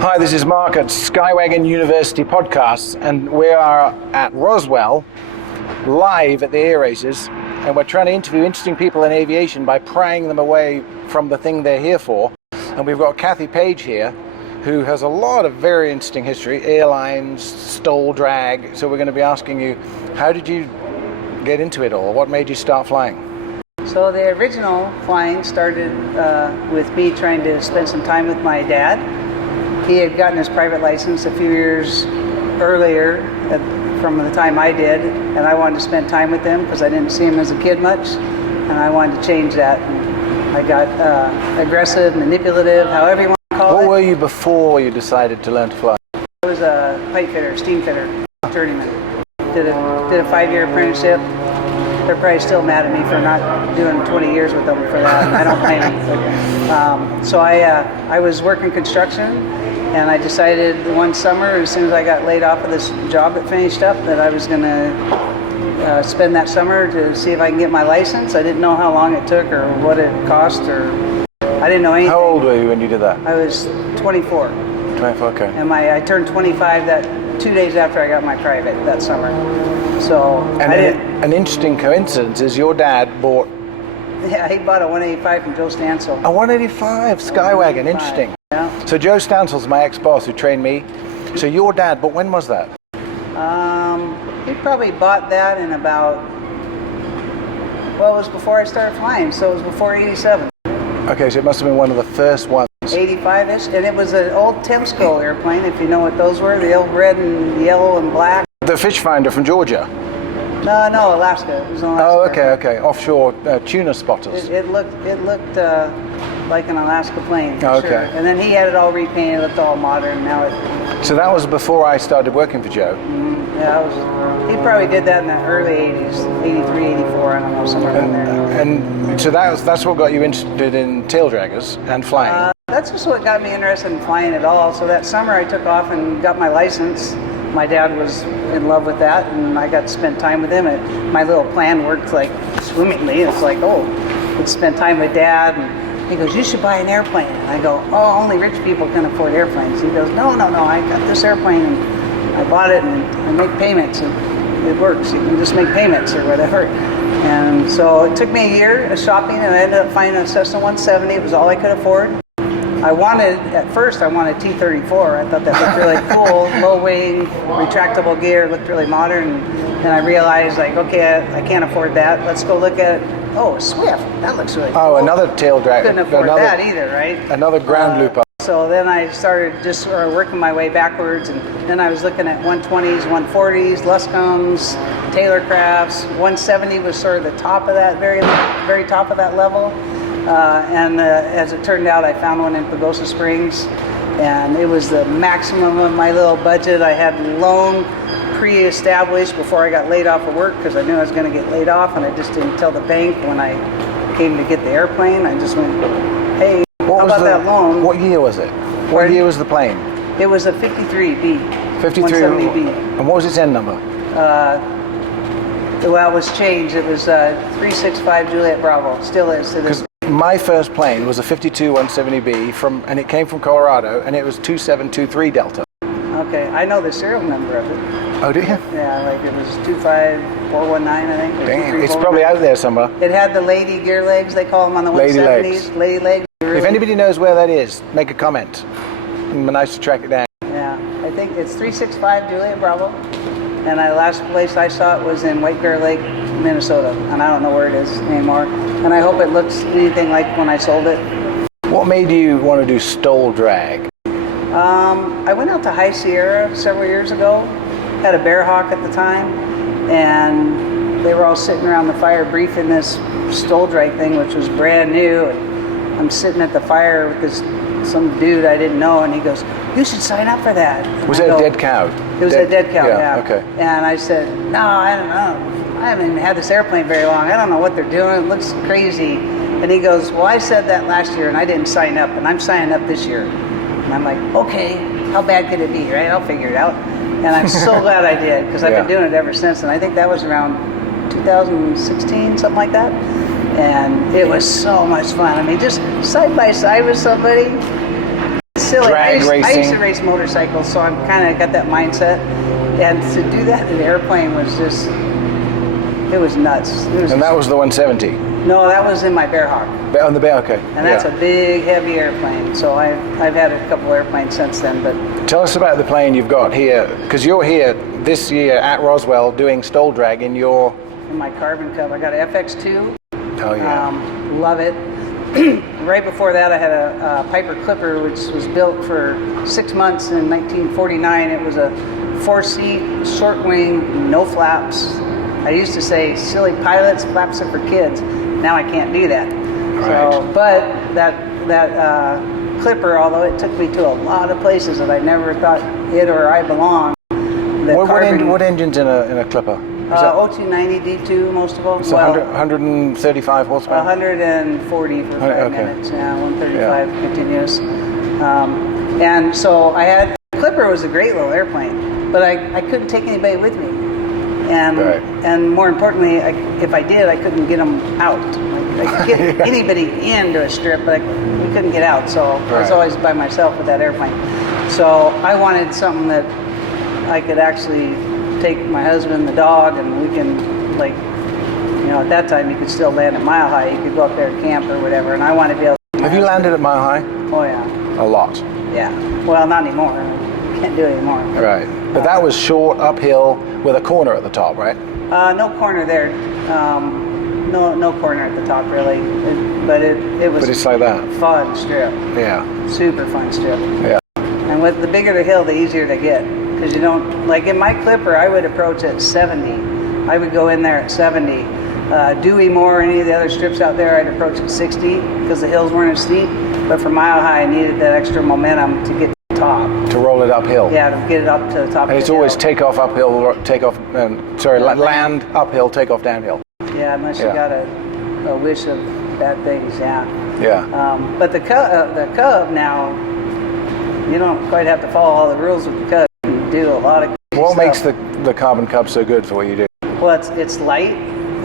Hi, this is Mark at Skywagon University Podcasts, and we are at Roswell, live at the Air Races, and we're trying to interview interesting people in aviation by prying them away from the thing they're here for. And we've got Cathy Page here, who has a lot of very interesting history, airlines, STOL Drag. So we're going to be asking you, how did you get into it all? What made you start flying? So the original flying started with me trying to spend some time with my dad. He had gotten his private license a few years earlier from the time I did, and I wanted to spend time with him because I didn't see him as a kid much, and I wanted to change that. And I got aggressive, manipulative, however you want to call it. What were you before you decided to learn to fly? I was a pipe fitter, steam fitter, journeyman. Did a 5-year apprenticeship. They're probably still mad at me for not doing 20 years with them for that. I don't blame them. So I was working construction, and I decided one summer, as soon as I got laid off of this job that finished up, that I was going to spend that summer to see if I can get my license. I didn't know how long it took or what it cost, or I didn't know anything. How old were you when you did that? I was 24. 24, okay. And I turned 25 that 2 days after I got my private that summer. So an interesting coincidence is your dad bought... Yeah, he bought a 185 from Joe Stansel. A 185 Skywagon, interesting. Yeah. So Joe Stansel's my ex-boss who trained me. So your dad, but when was that? He probably bought that in about, well, it was before I started flying, so it was before 87. Okay, so it must have been one of the first ones. 85-ish, and it was an old Temsco airplane, if you know what those were, the old red and yellow and black. The fish finder from Georgia? No, Alaska. It was in Alaska. Oh, okay. Offshore tuna spotters. It looked like an Alaska plane, for okay. Sure. And then he had it all repainted, it looked all modern. Now it. So that was before I started working for Joe. Yeah, he probably did that in the early 80s, 83, 84, I don't know, somewhere in there. And so that's what got you interested in tail draggers and flying? That's just what got me interested in flying at all. So that summer I took off and got my license. My dad was in love with that, and I got to spend time with him. And my little plan worked like swimmingly. It's like, let's spend time with Dad. And he goes, you should buy an airplane. And I go, only rich people can afford airplanes. He goes, no, I got this airplane, and I bought it, and I make payments, and it works. You can just make payments or whatever. And so it took me a year of shopping, and I ended up finding a Cessna 170. It was all I could afford. At first I wanted T-34. I thought that looked really cool, low wing, retractable gear, looked really modern. And I realized, okay, I can't afford that. Let's go look at, Swift. That looks really cool. Another tail drag. Couldn't afford that either, right? Another ground looper. So then I started just working my way backwards, and then I was looking at 120s, 140s, Luscombs, Taylor Crafts. 170 was sort of the top of that, very, very top of that level. As it turned out, I found one in Pagosa Springs, and it was the maximum of my little budget. I had loan pre-established before I got laid off of work because I knew I was going to get laid off, and I just didn't tell the bank when I came to get the airplane. I just went, hey, how about that loan? What year was it? What year was the plane? It was a 53B. 53. 170B. And what was its end number? Well, it was changed. It was 365 Juliet Bravo. Still is to this. My first plane was a 52 170B and it came from Colorado, and it was 2723 Delta. Okay, I know the serial number of it. Oh, do you? Yeah, like it was 25419, I think. Damn, it's probably out there somewhere. It had the lady gear legs, they call them on the 170s. Lady legs. If anybody knows where that is, make a comment. It'd be nice to track it down. Yeah, I think it's 365 Juliet Bravo. And the last place I saw it was in White Bear Lake, Minnesota. And I don't know where it is anymore. And I hope it looks anything like when I sold it. What made you want to do STOL Drag? I went out to High Sierra several years ago. Had a bear hawk at the time. And they were all sitting around the fire briefing this STOL Drag thing, which was brand new. And I'm sitting at the fire with some dude I didn't know, and he goes, you should sign up for that. And was it a dead cow? It was a dead cow, yeah. Okay. And I said, no, I don't know. I haven't had this airplane very long. I don't know what they're doing. It looks crazy. And he goes, well, I said that last year, and I didn't sign up, and I'm signing up this year. And I'm like, okay, how bad could it be, right? I'll figure it out. And I'm so glad I did, because I've been doing it ever since. And I think that was around 2016, something like that. And it was so much fun. I mean, just side by side with somebody, silly. drag I used racing. to race motorcycles, so I'm kind of got that mindset. And to do that in an airplane was just, it was nuts. And that was the 170? No, that was in my Bearhawk. On the Bear, okay. And that's a big, heavy airplane. So I've had a couple airplanes since then. But tell us about the plane you've got here, because you're here this year at Roswell doing STOL Drag in my Carbon Cub. I got an FX2. Oh yeah. Love it. Right before that, I had a Piper Clipper, which was built for 6 months in 1949. It was a 4-seat, short wing, no flaps. I used to say, silly pilots, flaps are for kids. Now I can't do that. Right. So, but that Clipper, although it took me to a lot of places that I never thought it or I belonged. What engine's in a Clipper? 0290 D2, most of them. It's 135 horsepower? 140 for 5 Okay. minutes, 135 continuous. And so I had, Clipper was a great little airplane, but I couldn't take anybody with me. And more importantly, if I did, I couldn't get them out. I could get anybody into a strip, but we couldn't get out. So I was always by myself with that airplane. So I wanted something that I could actually take my husband, the dog, and we can, like, at that time you could still land at Mile High. You could go up there and camp or whatever. And I wanted to be able to. Have you landed at Mile High? Oh yeah. A lot. Yeah. Well, not anymore. Can't do it anymore. Right. But that was short, uphill, with a corner at the top, right? No corner there. No corner at the top, really. But it was. But it's like that. Fun strip. Yeah. Super fun strip. Yeah. And with the bigger the hill, the easier to get. Because you don't, like in my Clipper, I would approach at 70. I would go in there at 70. Dewey Moore, any of the other strips out there, I'd approach at 60 because the hills weren't as steep. But for Mile High, I needed that extra momentum to get to the top. To roll it uphill. Yeah, to get it up to the top. And it's always take off uphill, land uphill, take off downhill. Yeah, unless you got a wish of bad things, Yeah. But the Cub now, you don't quite have to follow all the rules with the Cub. You do a lot of What stuff. makes the Carbon Cub so good for what you do? Well, it's light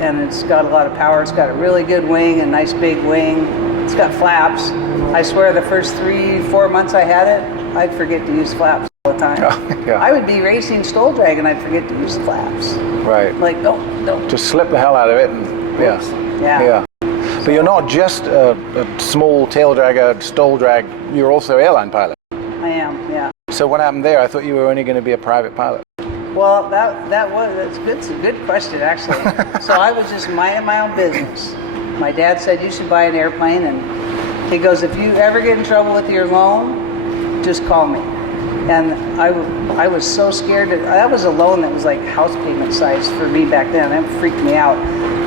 and it's got a lot of power. It's got a really good wing, a nice big wing. It's got flaps. I swear the first 3-4 months I had it, I'd forget to use flaps all the time. Oh, yeah. I would be racing STOL Drag and I'd forget to use the flaps. Right. Like, don't. Just slip the hell out of it and Yeah. But you're not just a small tail dragger, STOL drag, you're also airline pilot. I am, yeah. So what happened there? I thought you were only going to be a private pilot. Well, that's good. It's a good question, actually. So I was just minding my own business. My dad said you should buy an airplane, and he goes, if you ever get in trouble with your loan, just call me. And I was so scared. That was a loan that was like house payment size for me back then. That freaked me out.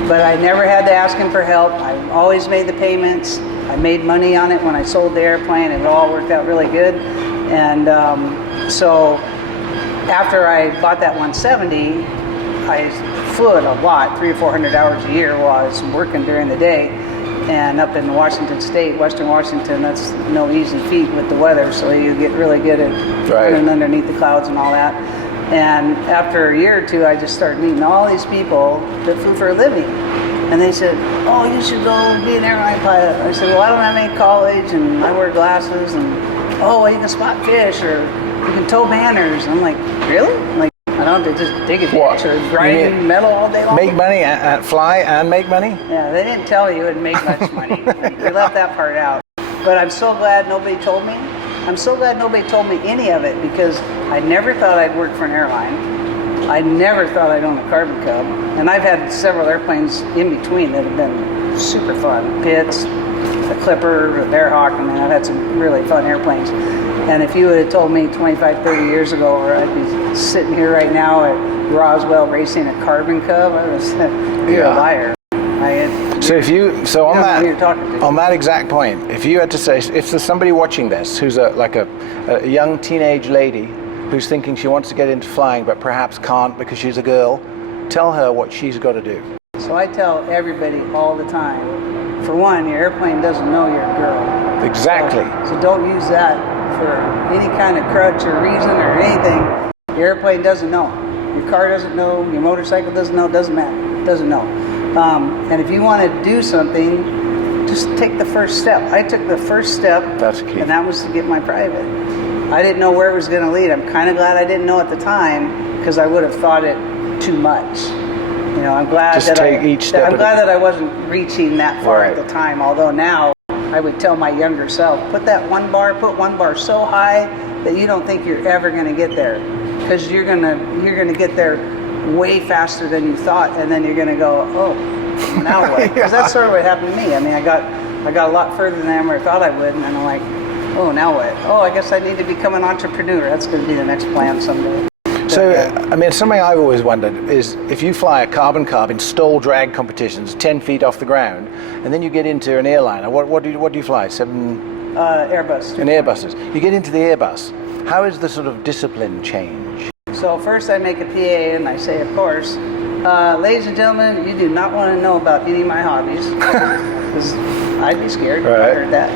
But I never had to ask him for help. I always made the payments. I made money on it when I sold the airplane. It all worked out really good. And so after I bought that 170, I flew it a lot, 300 or 400 hours a year while I was working during the day. And up in Washington State, Western Washington, that's no easy feat with the weather, so you get really good at running underneath the clouds and all that. And after a year or two, I just started meeting all these people that flew for a living. And they said, oh, you should go be an airline pilot. I said, well, I don't have any college, and I wear glasses, and oh, well, you can spot fish, or you can tow banners. I'm like, really? I'm like, I don't have to just dig a ditch or grind metal all day long. Make money, fly and make money? Yeah, they didn't tell you it would make much money. They left that part out. But I'm so glad nobody told me. I'm so glad nobody told me any of it, because I never thought I'd work for an airline. I never thought I'd own a Carbon Cub. And I've had several airplanes in between that have been super fun. Pitts, a Clipper, a Bearhawk. I mean, I've had some really fun airplanes. And if you would have told me 25, 30 years ago, I'd be sitting here right now at Roswell racing a Carbon Cub, I was you're a liar. On that exact point, if you had to say, if there's somebody watching this who's a young teenage lady who's thinking she wants to get into flying but perhaps can't because she's a girl, tell her what she's got to do. So I tell everybody all the time, for one, your airplane doesn't know you're a girl. Exactly. So don't use that for any kind of crutch or reason or anything. Your airplane doesn't know. Your car doesn't know. Your motorcycle doesn't know. Doesn't matter. Doesn't know. And if you want to do something, just take the first step. I took the first step, That's key. and that was to get my private. I didn't know where it was going to lead. I'm kind of glad I didn't know at the time, because I would have thought it too much. You know, I'm glad Just take each step I'm at glad that I wasn't reaching that far Right. at the time. Although now I would tell my younger self, put one bar so high that you don't think you're ever going to get there, because you're gonna get there way faster than you thought, and then you're going to go, oh, now what? Because that's sort of what happened to me. I mean, I got a lot further than I ever thought I would, and then I'm like, oh, now what? Oh, I guess I need to become an entrepreneur. That's going to be the next plan someday. So, I mean, something I've always wondered is if you fly a carbon carb in STOL drag competitions 10 feet off the ground, and then you get into an airliner, what do you fly? Airbus. An Airbuses. You get into the Airbus. How is the sort of discipline change? So first I make a PA and I say, of course, ladies and gentlemen, you do not want to know about any of my hobbies, because I'd be scared if I heard that.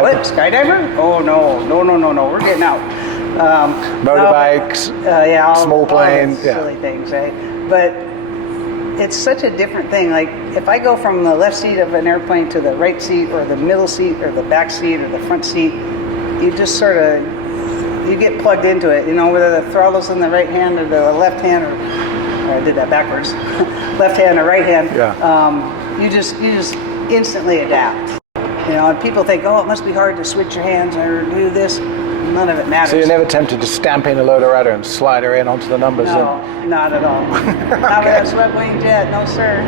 What, skydiver? Oh, no, we're getting out. Motorbikes, small planes, all silly things, right? But it's such a different thing. Like, if I go from the left seat of an airplane to the right seat or the middle seat or the back seat or the front seat, you just sort of, you get plugged into it, you know, whether the throttle's in the right hand or the left hand, or I did that backwards, left hand or right hand. Yeah. You just instantly adapt. You know, and people think, oh, it must be hard to switch your hands or do this. None of it matters. So you're never tempted to stamp in a load of rudder and slide her in onto the numbers? No, not at all. Not with that swept wing jet, no sir.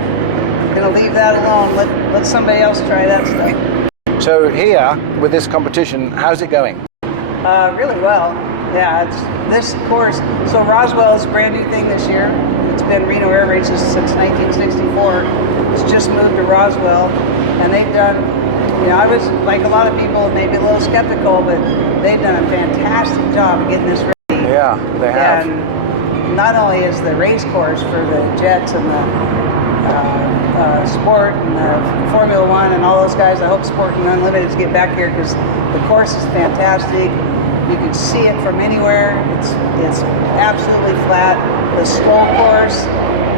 Gonna leave that alone. Let somebody else try that stuff. So here, with this competition, how's it going? Really well. Yeah, it's this course. So Roswell is a brand new thing this year. It's been Reno Air Races since 1964. It's just moved to Roswell, and they've done, you know, I was, like a lot of people, maybe a little skeptical, but they've done a fantastic job of getting this ready. Yeah, they have. And not only is the race course for the jets and the sport and the Formula One and all those guys, I hope Sport and Unlimited get back here, because the course is fantastic. You can see it from anywhere. It's absolutely flat. The STOL course,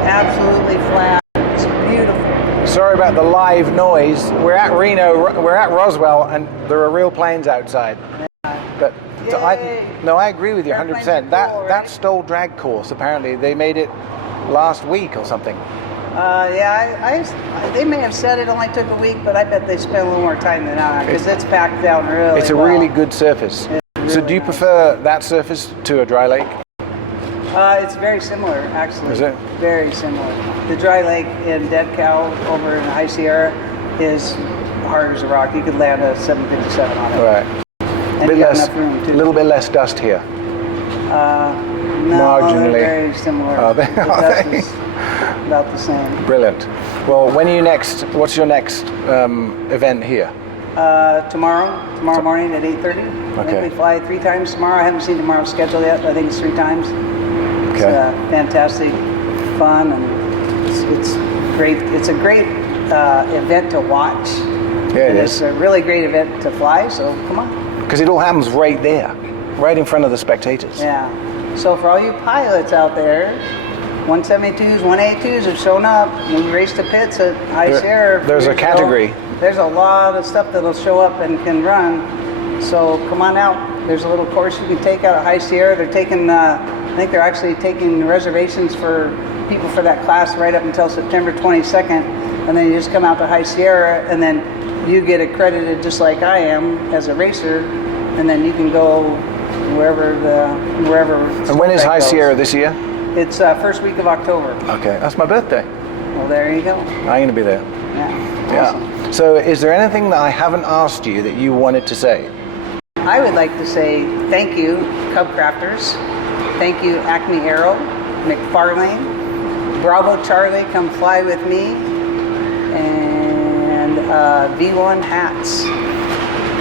absolutely flat. It's beautiful. Sorry about the live noise. We're at Roswell, and there are real planes outside. But I agree with you 100%. That STOL drag course, apparently they made it last week or something. They may have said it only took a week, but I bet they spent a little more time than that, because it's packed down really. It's a really good surface. So do you prefer that surface to a dry lake? It's very similar, actually. Is it? Very similar. The dry lake in Dead Cow over in the High Sierra is hard as a rock. You could land a 757 on it. Right. And you got enough room, too. A little bit less dust here. No, Marginally. they're very similar. Are they? The dust is about the same. Brilliant. Well, when are you next? What's your next event here? Tomorrow morning at 8:30. I Okay. think we fly 3 times tomorrow. I haven't seen tomorrow's schedule yet, but I think it's 3 times. It's fantastic fun, and it's great. It's a great event to watch. Yeah, it It's is. a really great event to fly, so come on. Because it all happens right there, right in front of the spectators. Yeah. So for all you pilots out there, 172s, 182s have shown up. We race to pits at High Sierra. There's a category. There's a lot of stuff that'll show up and can run. So come on out. There's a little course you can take out at High Sierra. They're taking, I think they're actually taking reservations for people for that class right up until September 22nd. And then you just come out to High Sierra, and then you get accredited just like I am as a racer. And then you can go wherever. And when is High Sierra this year? It's first week of October. Okay, that's my birthday. Well, there you go. I'm going to be there. Yeah. Awesome. Yeah. So is there anything that I haven't asked you that you wanted to say? I would like to say thank you, Cub Crafters. Thank you, Acme Aero, McFarlane, Bravo Charlie, come fly with me, and V1 Hats.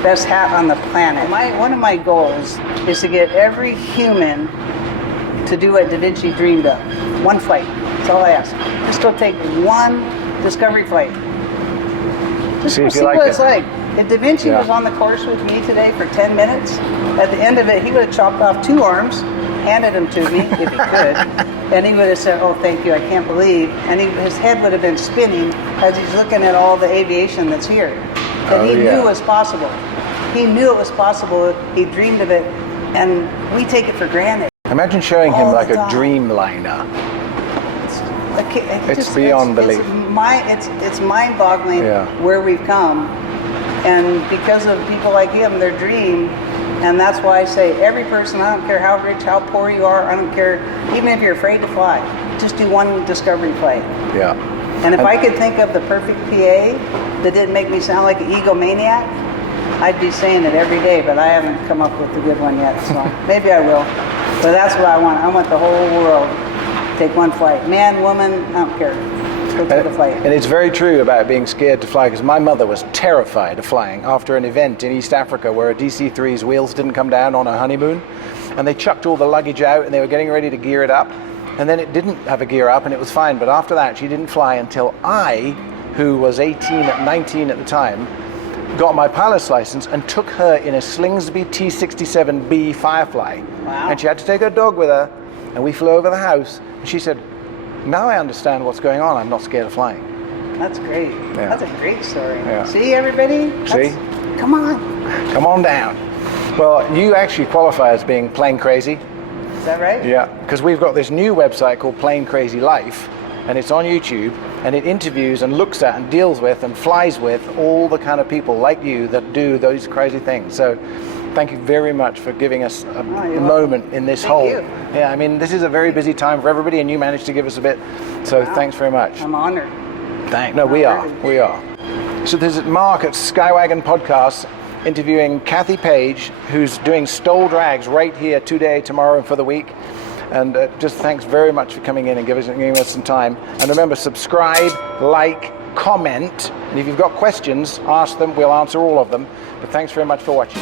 Best hat on the planet. One of my goals is to get every human to do what Da Vinci dreamed of. One flight. That's all I ask. Just go take one discovery flight. Just See go if you see like what it. it's like. If Da Vinci was on the course with me today for 10 minutes, at the end of it, he would have chopped off 2 arms, handed them to me, if he could, And he would have said, "Oh, thank you, I can't believe." And his head would have been spinning as he's looking at all the aviation that's here. That he knew was possible. He knew it was possible. He dreamed of it. And we take it for granted. Imagine showing him All like the a time. Dreamliner. It's It's beyond belief. It's mind-boggling where we've come. And because of people like him, their dream. And that's why I say every person, I don't care how rich, how poor you are, I don't care, even if you're afraid to fly, just do one discovery flight. Yeah. And if I could think of the perfect PA that didn't make me sound like an egomaniac, I'd be saying it every day, but I haven't come up with a good one yet, so maybe I will. But that's what I want. I want the whole world to take one flight. Man, woman, I don't care. Go take a flight. And it's very true about being scared to fly, because my mother was terrified of flying after an event in East Africa where a DC-3's wheels didn't come down on her honeymoon, and they chucked all the luggage out and they were getting ready to gear it up, and then it didn't have a gear up and it was fine. But after that, she didn't fly until I, who was 19 at the time, got my pilot's license and took her in a Slingsby T-67B Firefly. Wow. And she had to take her dog with her, and we flew over the house, and she said, "Now I understand what's going on. I'm not scared of flying." That's great. Yeah. That's a great story. Yeah. See, everybody? See? Come on. Come on down. Well, you actually qualify as being plane crazy. Is that right? Yeah, because we've got this new website called Plane Crazy Life, and it's on YouTube, and it interviews and looks at and deals with and flies with all the kind of people like you that do those crazy things. So thank you very much for giving us a moment in this Thank whole. you. Yeah, I mean, this is a very busy time for everybody, and you managed to give us a bit. So thanks very much. I'm honored. No, we are. So there's Mark at Skywagon Podcasts interviewing Cathy Page, who's doing STOL Drags right here today, tomorrow, and for the week. And just thanks very much for coming in and giving us some time. And remember, subscribe, like, comment, and if you've got questions, ask them. We'll answer all of them. But thanks very much for watching.